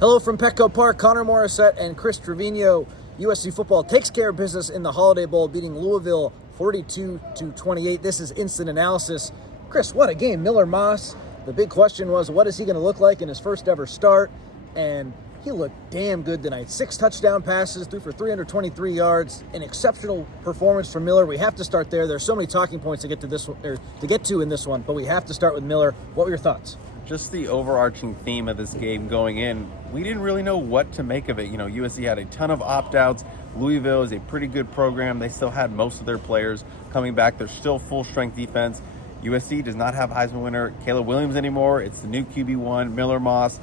Hello from Petco Park. Connor Morrissette and Chris Trevino. USC football takes care of business in the Holiday Bowl, beating Louisville 42-28. This is instant analysis. Chris, what a game. Miller Moss. The big question was, what is he going to look like in his first ever start? And he looked damn good tonight. 6 touchdown passes, threw for 323 yards. An exceptional performance from Miller. We have to start there. There's so many talking points to get to in this one, but we have to start with Miller. What were your thoughts? Just the overarching theme of this game going in, we didn't really know what to make of it. USC had a ton of opt-outs. Louisville is a pretty good program. They still had most of their players coming back. They're still full-strength defense. USC does not have Heisman winner Caleb Williams anymore. It's the new QB1, Miller Moss.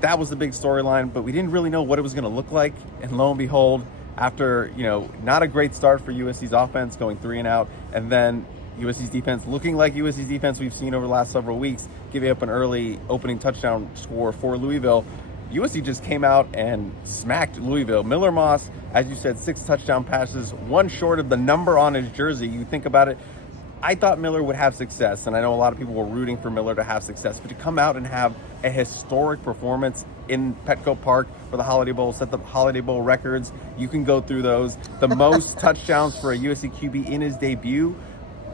That was the big storyline, but we didn't really know what it was going to look like. And lo and behold, after, not a great start for USC's offense, going 3 and out, and then USC's defense looking like USC's defense we've seen over the last several weeks, giving up an early opening touchdown score for Louisville. USC just came out and smacked Louisville. Miller Moss, as you said, 6 touchdown passes, 1 short of the number on his jersey. You think about it, I thought Miller would have success, and I know a lot of people were rooting for Miller to have success, but to come out and have a historic performance in Petco Park for the Holiday Bowl, set the Holiday Bowl records. You can go through those. The most touchdowns for a USC QB in his debut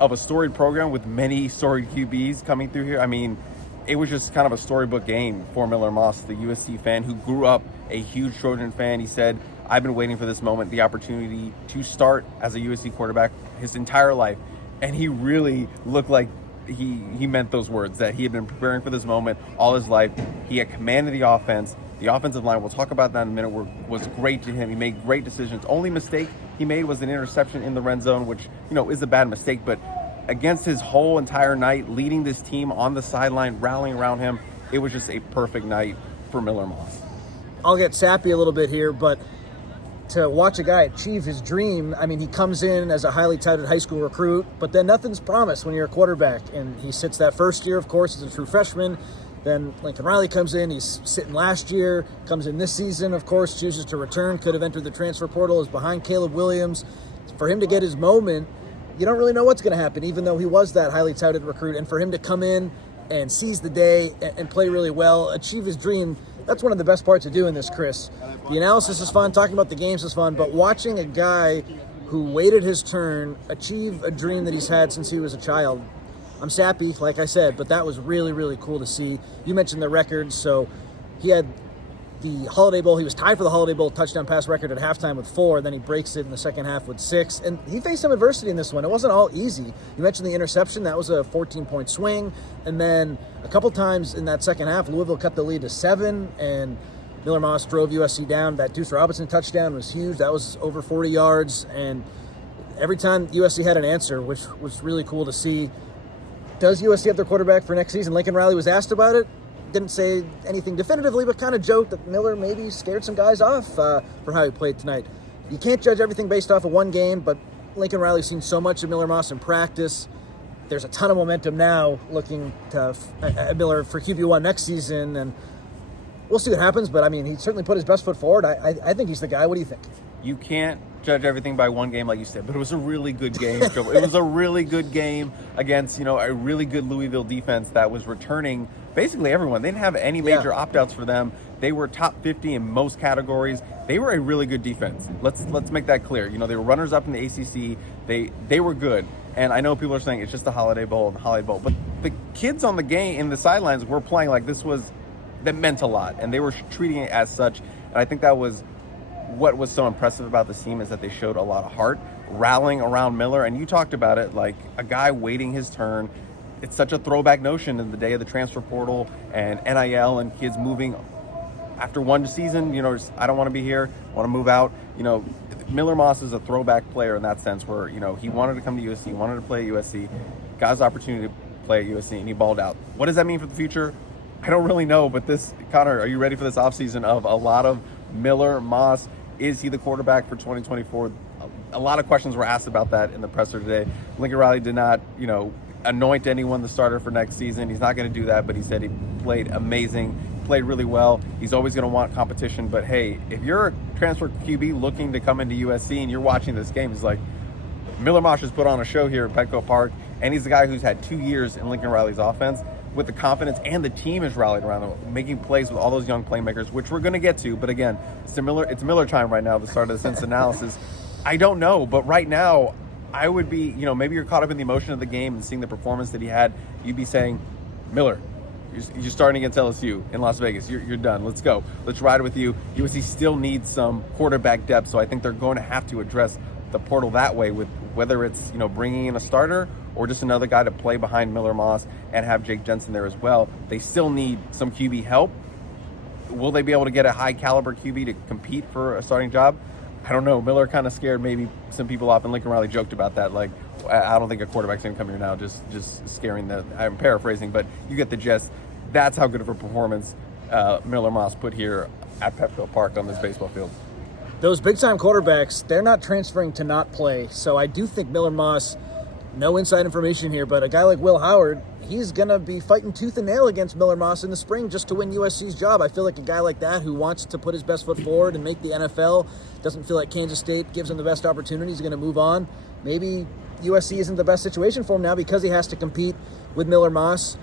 of a storied program with many storied QBs coming through here. I mean, it was just kind of a storybook game for Miller Moss, the USC fan who grew up a huge Trojan fan. He said, I've been waiting for this moment, the opportunity to start as a USC quarterback his entire life. And he really looked like he meant those words, that he had been preparing for this moment all his life. He had commanded the offense. The offensive line, we'll talk about that in a minute, was great to him. He made great decisions. Only mistake he made was an interception in the red zone, which, is a bad mistake. But against his whole entire night, leading this team on the sideline, rallying around him, it was just a perfect night for Miller Moss. I'll get sappy a little bit here, but to watch a guy achieve his dream, I mean, he comes in as a highly touted high school recruit, but then nothing's promised when you're a quarterback. And he sits that first year, of course, as a true freshman. Then Lincoln Riley comes in. He's sitting last year, comes in this season, of course, chooses to return, could have entered the transfer portal, is behind Caleb Williams. For him to get his moment, you don't really know what's going to happen, even though he was that highly touted recruit. And for him to come in and seize the day and play really well, achieve his dream, that's one of the best parts of doing this, Chris. The analysis is fun, talking about the games is fun, but watching a guy who waited his turn achieve a dream that he's had since he was a child, I'm sappy, like I said, but that was really, really cool to see. You mentioned the records, so he had the Holiday Bowl. He was tied for the Holiday Bowl touchdown pass record at halftime with 4, then he breaks it in the second half with 6, and he faced some adversity in this one. It wasn't all easy. You mentioned the interception. That was a 14-point swing, and then a couple times in that second half, Louisville cut the lead to 7, and Miller Moss drove USC down. That Deuce Robinson touchdown was huge. That was over 40 yards, and every time USC had an answer, which was really cool to see. Does USC have their quarterback for next season? Lincoln Riley was asked about it. Didn't say anything definitively, but kind of joked that Miller maybe scared some guys off for how he played tonight. You can't judge everything based off of one game, but Lincoln Riley's seen so much of Miller Moss in practice. There's a ton of momentum now looking to Miller for QB1 next season, and we'll see what happens, but I mean, he certainly put his best foot forward. I think he's the guy. What do you think? You can't judge everything by one game, like you said, but it was a really good game. It was a really good game against, a really good Louisville defense that was returning basically everyone. They didn't have any major opt-outs for them. They were top 50 in most categories. They were a really good defense. Let's make that clear. They were runners-up in the ACC. They were good. And I know people are saying it's just the Holiday Bowl and the Holiday Bowl, but the kids on the game in the sidelines were playing like that meant a lot, and they were treating it as such. And I think that was what was so impressive about this team, is that they showed a lot of heart, rallying around Miller. And you talked about it, like a guy waiting his turn. It's such a throwback notion in the day of the transfer portal and NIL and kids moving after one season. I don't want to be here, I want to move out. Miller Moss is a throwback player in that sense, where he wanted to come to USC, wanted to play at USC, got his opportunity to play at USC, and he balled out. What does that mean for the future? I don't really know, but Connor, are you ready for this offseason of a lot of Miller Moss? Is he the quarterback for 2024? A lot of questions were asked about that in the presser today. Lincoln Riley did not, anoint anyone the starter for next season. He's not going to do that, but he said he played amazing, played really well. He's always going to want competition, but hey, if you're a transfer QB looking to come into USC and you're watching this game, it's like, Miller Moss has put on a show here at Petco Park, and he's the guy who's had 2 years in Lincoln Riley's offense. with the confidence, and the team is rallied around them, making plays with all those young playmakers, which we're going to get to. But again, it's Miller time right now, the start of the Sense analysis. I don't know, but right now, I would be, maybe you're caught up in the emotion of the game and seeing the performance that he had. You'd be saying, Miller, you're starting against LSU in Las Vegas. You're done. Let's go. Let's ride with you. USC still needs some quarterback depth, so I think they're going to have to address the portal that way, with whether it's bringing in a starter or just another guy to play behind Miller Moss and have Jake Jensen there as well. They still need some QB help. Will they be able to get a high caliber QB to compete for a starting job? I don't know. Miller kind of scared maybe some people off, and Lincoln Riley joked about that. Like, I don't think a quarterback's going to come here now just scaring I'm paraphrasing, but you get the gist. That's how good of a performance Miller Moss put here at Petco Park on this baseball field. Those big-time quarterbacks, they're not transferring to not play. So I do think Miller Moss, no inside information here, but a guy like Will Howard, he's going to be fighting tooth and nail against Miller Moss in the spring just to win USC's job. I feel like a guy like that who wants to put his best foot forward and make the NFL, doesn't feel like Kansas State gives him the best opportunity, he's going to move on. Maybe USC isn't the best situation for him now because he has to compete with Miller Moss,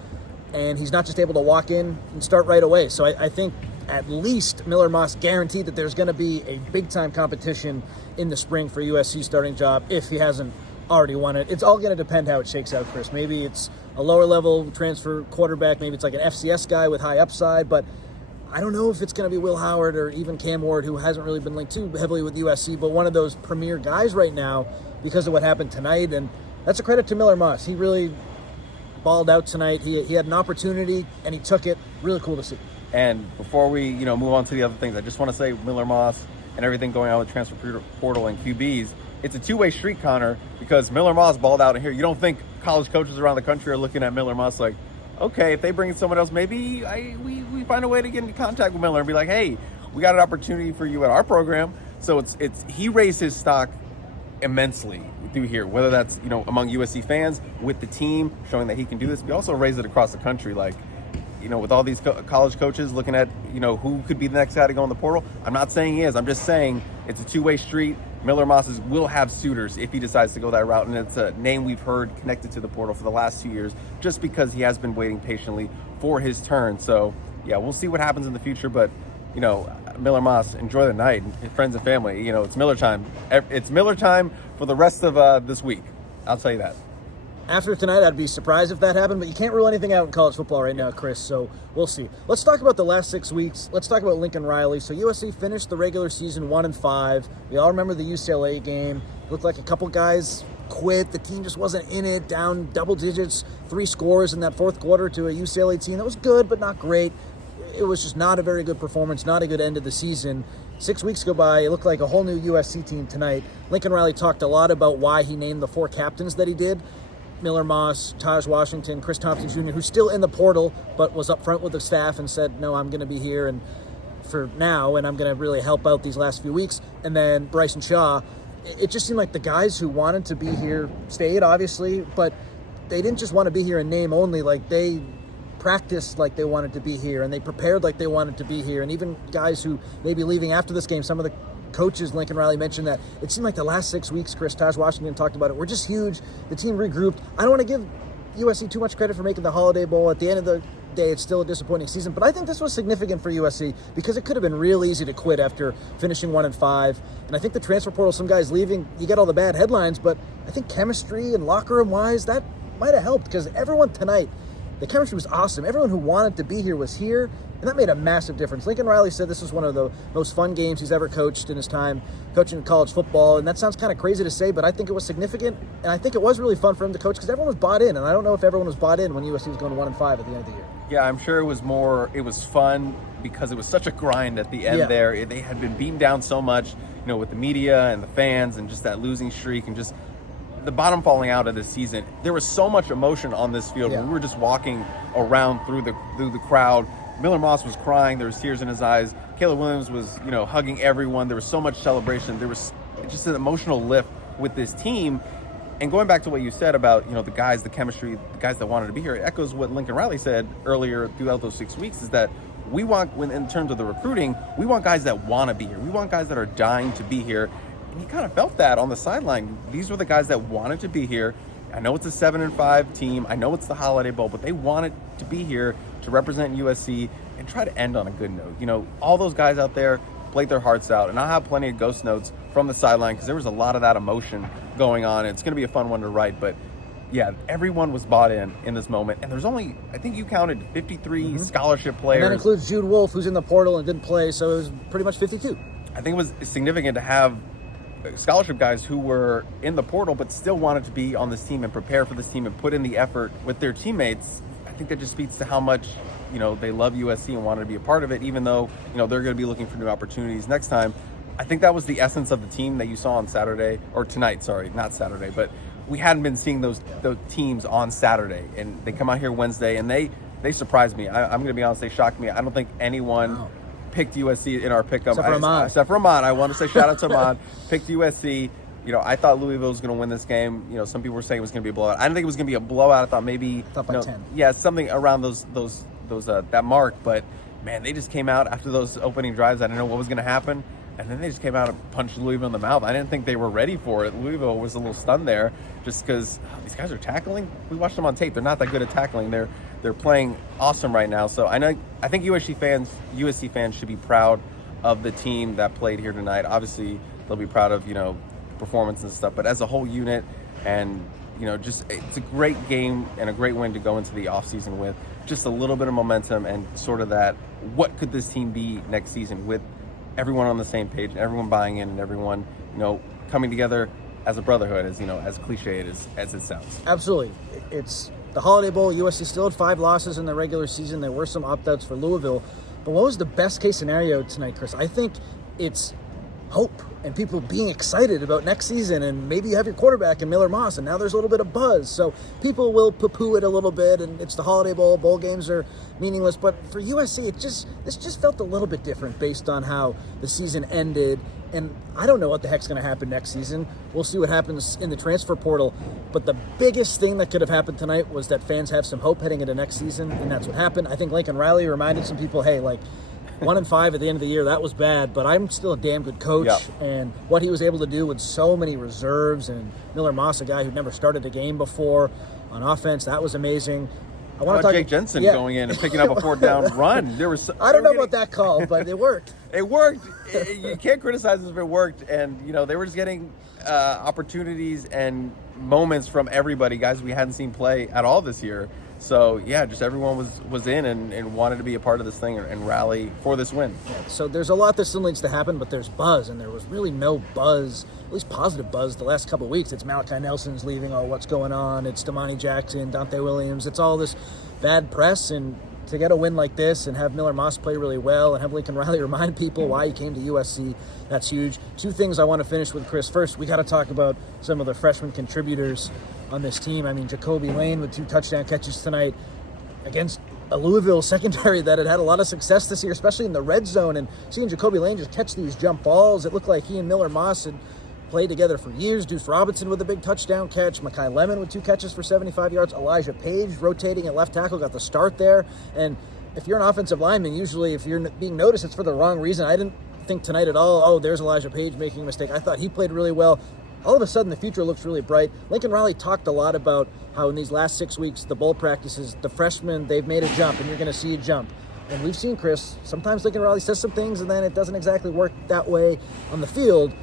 and he's not just able to walk in and start right away. So I think at least Miller Moss guaranteed that there's going to be a big-time competition in the spring for USC's starting job if he hasn't already won it. It's all going to depend how it shakes out, Chris. Maybe it's a lower-level transfer quarterback. Maybe it's like an FCS guy with high upside, but I don't know if it's going to be Will Howard or even Cam Ward, who hasn't really been linked too heavily with USC, but one of those premier guys right now because of what happened tonight, and that's a credit to Miller Moss. He really balled out tonight. He had an opportunity, and he took it. Really cool to see. And before we, move on to the other things, I just want to say Miller Moss and everything going on with transfer portal and QBs, it's a two-way street, Connor, because Miller Moss balled out in here. You don't think college coaches around the country are looking at Miller Moss like, okay, if they bring in someone else, maybe we find a way to get into contact with Miller and be like, hey, we got an opportunity for you at our program. So he raised his stock immensely through here, whether that's, among USC fans, with the team, showing that he can do this. We also raised it across the country, like, with all these college coaches looking at, who could be the next guy to go in the portal. I'm not saying he is. I'm just saying it's a two-way street. Miller Moss will have suitors if he decides to go that route, and it's a name we've heard connected to the portal for the last 2 years just because he has been waiting patiently for his turn. So, yeah, we'll see what happens in the future, but, Miller Moss, enjoy the night. Friends and family, it's Miller time. It's Miller time for the rest of this week. I'll tell you that. After tonight, I'd be surprised if that happened, but you can't rule anything out in college football right now, Chris, so we'll see. Let's talk about the last 6 weeks. Let's talk about Lincoln Riley. So USC finished the regular season 1-5. We all remember the UCLA game. It looked like a couple guys quit. The team just wasn't in it, down double digits, 3 scores in that fourth quarter to a UCLA team that was good but not great. It was just not a very good performance, not a good end of the season. 6 weeks go by, it looked like a whole new USC team tonight. Lincoln Riley talked a lot about why he named the 4 captains that he did. Miller Moss, Taj Washington, Chris Thompson Jr., who's still in the portal, but was up front with the staff and said, no, I'm going to be here and for now, and I'm going to really help out these last few weeks. And then Bryson Shaw, it just seemed like the guys who wanted to be here stayed, obviously, but they didn't just want to be here in name only. Like, they practiced like they wanted to be here, and they prepared like they wanted to be here. And even guys who may be leaving after this game, some of the coaches, Lincoln Riley mentioned that it seemed like the last 6 weeks, Chris, Taj Washington talked about it, we're just huge. The team regrouped. I don't want to give USC too much credit for making the Holiday Bowl. At the end of the day, it's still a disappointing season, but I think this was significant for USC because it could have been real easy to quit after finishing 1-5. And I think the transfer portal, some guys leaving, you get all the bad headlines, but I think chemistry and locker room wise, that might have helped because everyone tonight, the chemistry was awesome. Everyone who wanted to be here was here, and that made a massive difference. Lincoln Riley said this was one of the most fun games he's ever coached in his time coaching college football, and that sounds kind of crazy to say, but I think it was significant, and I think it was really fun for him to coach because everyone was bought in, and I don't know if everyone was bought in when USC was going 1-5 at the end of the year. Yeah, I'm sure it was fun because it was such a grind at the end there. They had been beaten down so much, with the media and the fans and just that losing streak and just the bottom falling out of this season. There was so much emotion on this field. When we were just walking around through the crowd. Miller Moss was crying. There was tears in his eyes. Caleb Williams was, hugging everyone. There was so much celebration. There was just an emotional lift with this team. And going back to what you said about, the guys, the chemistry, the guys that wanted to be here, it echoes what Lincoln Riley said earlier throughout those 6 weeks, is that we want, in terms of the recruiting, we want guys that want to be here. We want guys that are dying to be here. And he kind of felt that on the sideline. These were the guys that wanted to be here. I know it's a 7-5 team. I know it's the Holiday Bowl, but they wanted to be here to represent USC and try to end on a good note. You know, all those guys out there played their hearts out, and I'll have plenty of ghost notes from the sideline because there was a lot of that emotion going on. It's going to be a fun one to write, but yeah, everyone was bought in this moment. And there's only, I think you counted 53 scholarship players. And that includes Jude Wolfe, who's in the portal and didn't play, so it was pretty much 52. I think it was significant to have scholarship guys who were in the portal but still wanted to be on this team and prepare for this team and put in the effort with their teammates. I think that just speaks to how much, you know, they love USC and wanted to be a part of it, even though, you know, they're going to be looking for new opportunities next time. I think that was the essence of the team that you saw on Saturday, or tonight, sorry, not Saturday, but we hadn't been seeing those teams on Saturday, and they come out here Wednesday, and they surprised me. I'm going to be honest, they shocked me. I don't think anyone picked USC in our pickup. Except for Ahmad. I want to say shout out to Ahmad. Picked USC. You know, I thought Louisville was going to win this game. You know, some people were saying it was going to be a blowout. I didn't think it was going to be a blowout. I thought maybe by 10. Yeah, something around those that mark. But man, they just came out after those opening drives. I didn't know what was going to happen. And then they just came out and punched Louisville in the mouth. I didn't think they were ready for it. Louisville was a little stunned there just because these guys are tackling. We watched them on tape. They're not that good at tackling. They're playing awesome right now. So I think USC fans should be proud of the team that played here tonight. Obviously, they'll be proud of, you know, performance and stuff. But as a whole unit, and, you know, just it's a great game and a great win to go into the offseason with. Just a little bit of momentum and sort of that, what could this team be next season with everyone on the same page, and everyone buying in, and everyone, you know, coming together as a brotherhood, as, you know, as cliche as it sounds. Absolutely. It's the Holiday Bowl. USC still had 5 losses in the regular season. There were some opt-outs for Louisville. But what was the best case scenario tonight, Chris? I think it's hope and people being excited about next season, and maybe you have your quarterback in Miller Moss, and now there's a little bit of buzz. So people will poo-poo it a little bit, and it's the Holiday Bowl. Bowl games are meaningless. But for USC, this just felt a little bit different based on how the season ended. And I don't know what the heck's going to happen next season. We'll see what happens in the transfer portal. But the biggest thing that could have happened tonight was that fans have some hope heading into next season, and that's what happened. I think Lincoln Riley reminded some people, hey, like, 1-5 at the end of the year, that was bad, but I'm still a damn good coach. Yep. And what he was able to do with so many reserves, and Miller Moss, a guy who'd never started a game before on offense, that was amazing. I want to talk Jake Jensen going in and picking up a 4th down run. I don't know about that call, but it worked. It worked. You can't criticize it if it worked. And, you know, they were just getting opportunities and moments from everybody, guys we hadn't seen play at all this year. So, yeah, just everyone was in and wanted to be a part of this thing and rally for this win. Yeah, so there's a lot that still needs to happen, but there's buzz, and there was really no buzz, at least positive buzz, the last couple of weeks. It's Malachi Nelson's leaving, what's going on? It's Damani Jackson, Dante Williams. It's all this bad press, and to get a win like this and have Miller Moss play really well and have Lincoln Riley remind people why he came to USC, that's huge. 2 things I want to finish with, Chris. First, we got to talk about some of the freshman contributors on this team. I mean, Jacoby Lane with 2 touchdown catches tonight against a Louisville secondary that had had a lot of success this year, especially in the red zone. And seeing Jacoby Lane just catch these jump balls, it looked like he and Miller Moss had played together for years. Deuce Robinson with a big touchdown catch. Makai Lemon with 2 catches for 75 yards. Elijah Page rotating at left tackle, got the start there. And if you're an offensive lineman, usually if you're being noticed, it's for the wrong reason. I didn't think tonight at all, there's Elijah Page making a mistake. I thought he played really well. All of a sudden, the future looks really bright. Lincoln Riley talked a lot about how in these last 6 weeks, the bowl practices, the freshmen, they've made a jump, and you're going to see a jump. And we've seen, Chris, sometimes Lincoln Riley says some things, and then it doesn't exactly work that way on the field.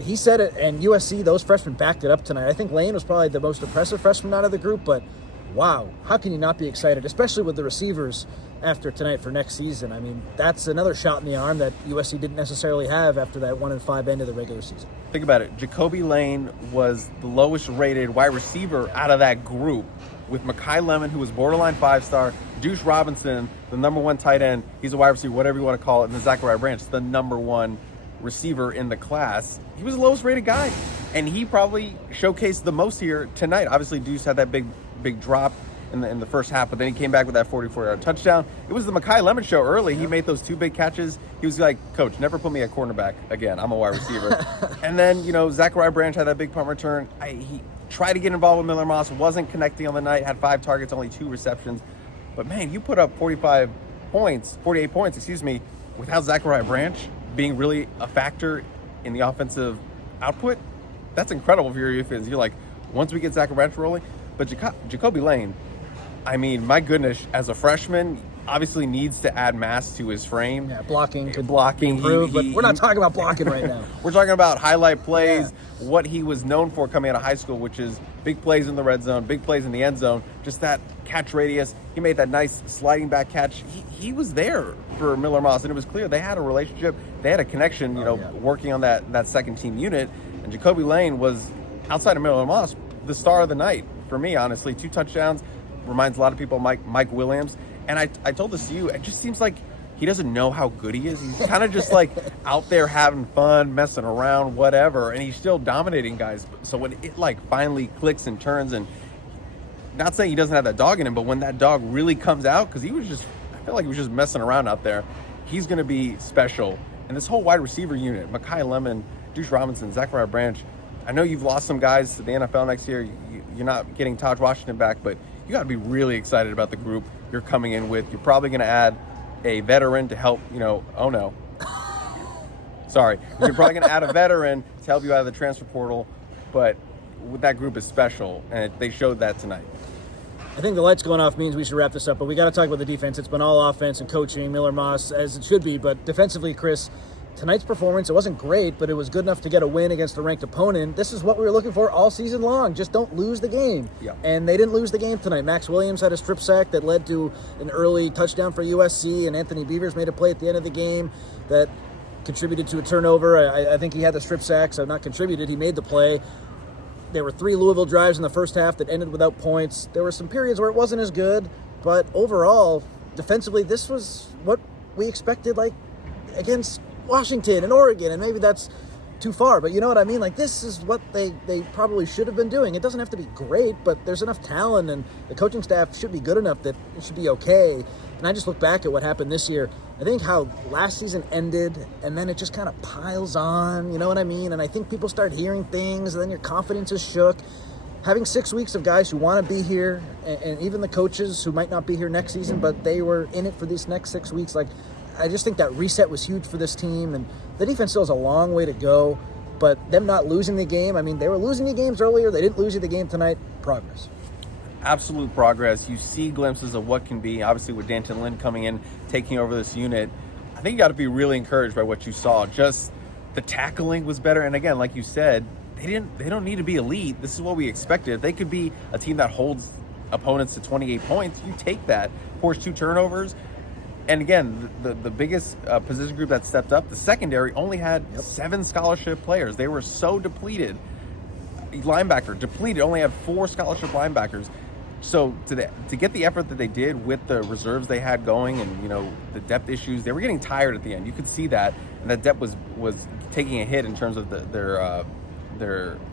He said it, and USC, those freshmen backed it up tonight. I think Lane was probably the most impressive freshman out of the group, but wow, how can you not be excited, especially with the receivers after tonight for next season? I mean, that's another shot in the arm that USC didn't necessarily have after that 1-5 end of the regular season. Think about it. Jacoby Lane was the lowest rated wide receiver out of that group, with Makai Lemon, who was borderline 5-star, Deuce Robinson, the number 1 tight end, he's a wide receiver, whatever you want to call it, and then Zachariah Branch, the number 1 receiver in the class. He was the lowest rated guy, and he probably showcased the most here tonight. Obviously, Deuce had that big drop in the first half, but then he came back with that 44-yard touchdown. It was the Makai Lemon show early. He made those 2 big catches. He was like, Coach, never put me at cornerback again. I'm a wide receiver. And then, you know, Zachariah Branch had that big punt return. He tried to get involved with Miller Moss, wasn't connecting on the night, had 5 targets, only 2 receptions. But, man, you put up 48 points, without Zachariah Branch being really a factor in the offensive output. That's incredible for your fans. You're like, once we get Zach Branch rolling. But Jacoby Lane, I mean, my goodness, as a freshman, obviously needs to add mass to his frame. Yeah, blocking could improve, but we're not talking about blocking right now. We're talking about highlight plays, what he was known for coming out of high school, which is big plays in the red zone, big plays in the end zone, just that catch radius. He made that nice sliding back catch. He was there for Miller Moss, and it was clear they had a relationship. They had a connection, working on that second team unit. And Jacoby Lane was, outside of Miller Moss, the star of the night for me, honestly. 2 touchdowns, reminds a lot of people of Mike Williams. And I told this to you, it just seems like he doesn't know how good he is. He's kind of just like out there having fun, messing around, whatever, and he's still dominating guys. So when it like finally clicks and turns, and not saying he doesn't have that dog in him, but when that dog really comes out, because I feel like he was just messing around out there, he's going to be special. And this whole wide receiver unit, Mekhi Lemon, Deuce Robinson, Zachariah Branch, I know you've lost some guys to the NFL next year. You're not getting Taj Washington back, but you got to be really excited about the group you're coming in with. You're probably going to add a veteran to help, oh no. Sorry. You're probably going to add a veteran to help you out of the transfer portal, but that group is special, and they showed that tonight. I think the lights going off means we should wrap this up, but we got to talk about the defense. It's been all offense and coaching, Miller Moss, as it should be, but defensively, Chris, tonight's performance, it wasn't great, but it was good enough to get a win against a ranked opponent. This is what we were looking for all season long. Just don't lose the game. Yeah. And they didn't lose the game tonight. Max Williams had a strip sack that led to an early touchdown for USC, and Anthony Beavers made a play at the end of the game that contributed to a turnover. I think he had the strip sack, so not contributed. He made the play. There were 3 Louisville drives in the first half that ended without points. There were some periods where it wasn't as good, but overall, defensively, this was what we expected, like, against Washington and Oregon, and maybe that's too far, but you know what I mean? Like, this is what they probably should have been doing. It doesn't have to be great, but there's enough talent, and the coaching staff should be good enough that it should be okay. And I just look back at what happened this year. I think how last season ended, and then it just kind of piles on, you know what I mean? And I think people start hearing things, and then your confidence is shook. Having 6 weeks of guys who want to be here, and even the coaches who might not be here next season, but they were in it for these next 6 weeks, like, I just think that reset was huge for this team, and the defense still has a long way to go, but them not losing the game, I mean, they were losing the games earlier. They didn't lose you the game tonight. Progress. Absolute progress. You see glimpses of what can be. Obviously, with Danton Lynn coming in, taking over this unit, I think you got to be really encouraged by what you saw. Just the tackling was better, and again, like you said, they don't need to be elite. This is what we expected. If they could be a team that holds opponents to 28 points, you take that. Force 2 turnovers. And again, the biggest position group that stepped up, the secondary, only had 7 scholarship players. They were so depleted. Linebacker, depleted, only had 4 scholarship linebackers. So to get the effort that they did with the reserves they had going, and the depth issues, they were getting tired at the end. You could see that, and that depth was taking a hit in terms of their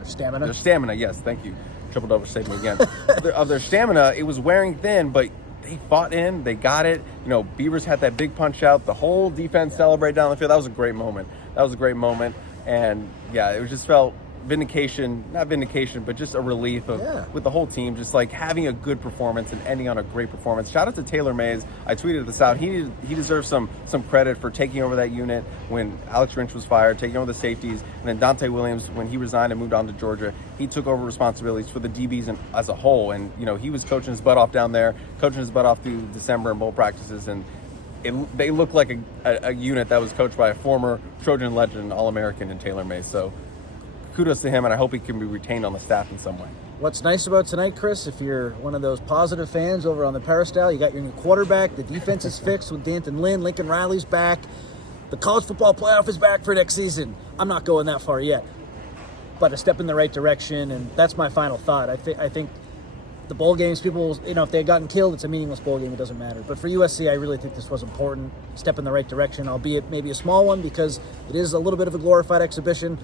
stamina. Their stamina, yes, thank you. Triple double saved me again. Of their stamina, it was wearing thin, but they fought in, they got it. Beavers had that big punch out. The whole defense celebrated down the field. That was a great moment. And yeah, it just felt not vindication, but just a relief with the whole team, just like having a good performance and ending on a great performance. Shout out to Taylor Mays. I tweeted this out. He deserves some credit for taking over that unit when Alex Lynch was fired, taking over the safeties, and then Dante Williams, when he resigned and moved on to Georgia, he took over responsibilities for the DBs as a whole. And he was coaching his butt off down there, coaching his butt off through December and bowl practices, and they look like a unit that was coached by a former Trojan legend, All-American in Taylor Mays. So kudos to him, and I hope he can be retained on the staff in some way. What's nice about tonight, Chris, if you're one of those positive fans over on the Peristyle, you got your new quarterback, the defense is fixed with Danton Lynn, Lincoln Riley's back, the college football playoff is back for next season. I'm not going that far yet, but a step in the right direction, and that's my final thought. I think the bowl games, people, if they had gotten killed, it's a meaningless bowl game, it doesn't matter. But for USC, I really think this was important, step in the right direction, albeit maybe a small one, because it is a little bit of a glorified exhibition.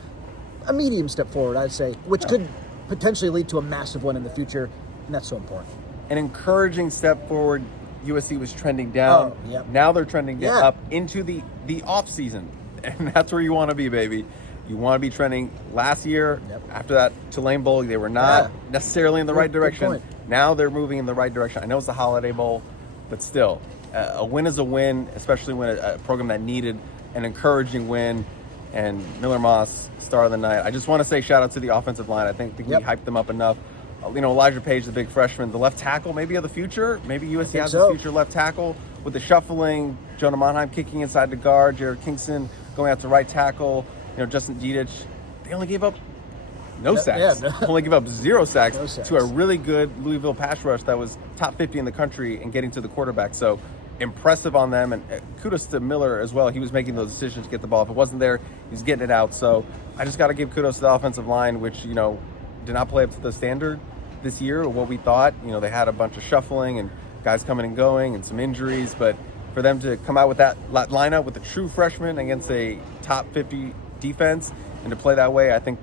A medium step forward, I'd say, which could potentially lead to a massive one in the future, and that's so important. An encouraging step forward. USC was trending down. Now they're trending up into the off season, and that's where you want to be, baby. You want to be trending. Last year, after that Tulane Bowl, they were not necessarily in the right direction. Now they're moving in the right direction. I know it's the Holiday Bowl, but still, a win is a win, especially when a program that needed an encouraging win. and Miller Moss, star of the night. I just want to say shout out to the offensive line. I think we hyped them up enough. Elijah Page, the big freshman, the left tackle, maybe of the future. Maybe USC has a future left tackle with the shuffling. Jonah Monheim kicking inside the guard. Jared Kingston going out to right tackle. Justin Dietich. They only gave up no sacks. Only give up 0 sacks to a really good Louisville pass rush that was top 50 in the country and getting to the quarterback. So impressive on them, and kudos to Miller as well. He was making those decisions to get the ball. If it wasn't there, he's getting it out. So I just got to give kudos to the offensive line, which did not play up to the standard this year or what we thought. They had a bunch of shuffling and guys coming and going and some injuries, but for them to come out with that lineup with a true freshman against a top 50 defense and to play that way, I think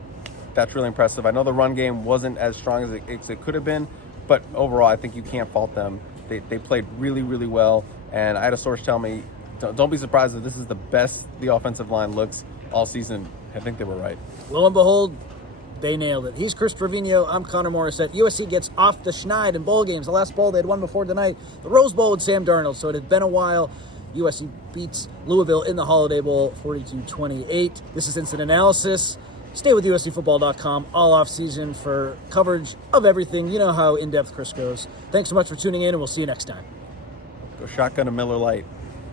that's really impressive. I know the run game wasn't as strong as it could have been, but overall, I think you can't fault them. They played really, really well, and I had a source tell me, don't be surprised if this is the best the offensive line looks all season. I think they were right. Lo and behold, they nailed it. He's Chris Trevino. I'm Connor Morrissette. USC gets off the schneid in bowl games. The last bowl they had won before tonight, the Rose Bowl with Sam Darnold. So it had been a while. USC beats Louisville in the Holiday Bowl 42-28. This is Instant Analysis. Stay with USCFootball.com all off season for coverage of everything. You know how in-depth Chris goes. Thanks so much for tuning in, and we'll see you next time. Go shotgun a Miller Lite.